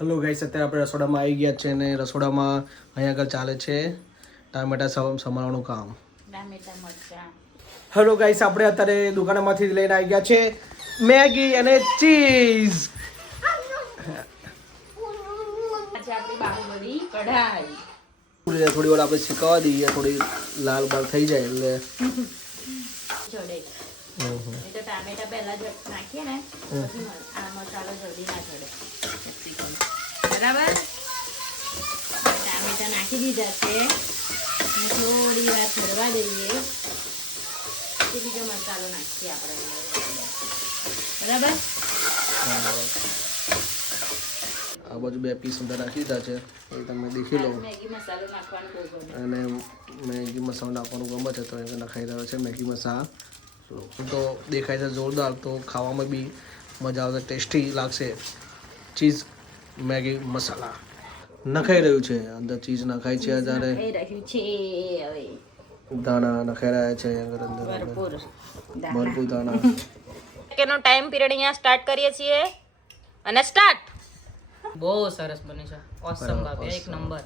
Hello guys, અત્યારે આપણે રસોડામાં આવી ગયા છે અને રસોડામાં અહીંયા આગળ ચાલે છે ટામેટા સમારવાનું કામ. ટામેટા મરચાં. હેલો ગાઈસ, આપણે અત્યારે દુકાનમાંથી લઈને આવી ગયા છે મેગી અને ચીઝ. આજે આપણી બાહુબલી કઢાઈ. થોડી વાર આપણે શીખવા દઈએ, થોડી લાલ બાલ થઈ જાય એટલે જોડે એ તો ટામેટા પહેલા જ નાખીએ ને પછી આ મસાલો જલ્દી ના ચડે. કેપ્સિકમ બરાબર. ટામેટા નાખી દીધા છે અને થોડી વાર ચડવા દઈએ પછી બીજો મસાલો નાખીએ આપણે. બરાબર. આ બાજુ 2 પીસ અંદર નાખી દીધા છે, એ તમે દેખી લો. મેગી મસાલો નાખવાનું બહુ ગમે અને મેગી મસાલો નાખવાનું ગમે છે તો એ નખાઈ રહ્યો છે મેગી મસાલા. તો દેખાય છે જોરદાર, તો ખાવામાં બી મજા આવશે, ટેસ્ટી લાગશે. ચીઝ મેગી મસાલા નખાઈ રહ્યું છે, અંદર ચીઝ નખાય છે, જ્યારે નાખી રહ્યું છે હવે દાણા નખાઈ રહ્યા છે અંદર ભરપૂર દાણા. કેનો ટાઈમ પીરિયડ અહીંયા સ્ટાર્ટ કરીએ છીએ અને સ્ટાર્ટ. બહુ સરસ બને છે. ઓસમ બાબે એક નંબર.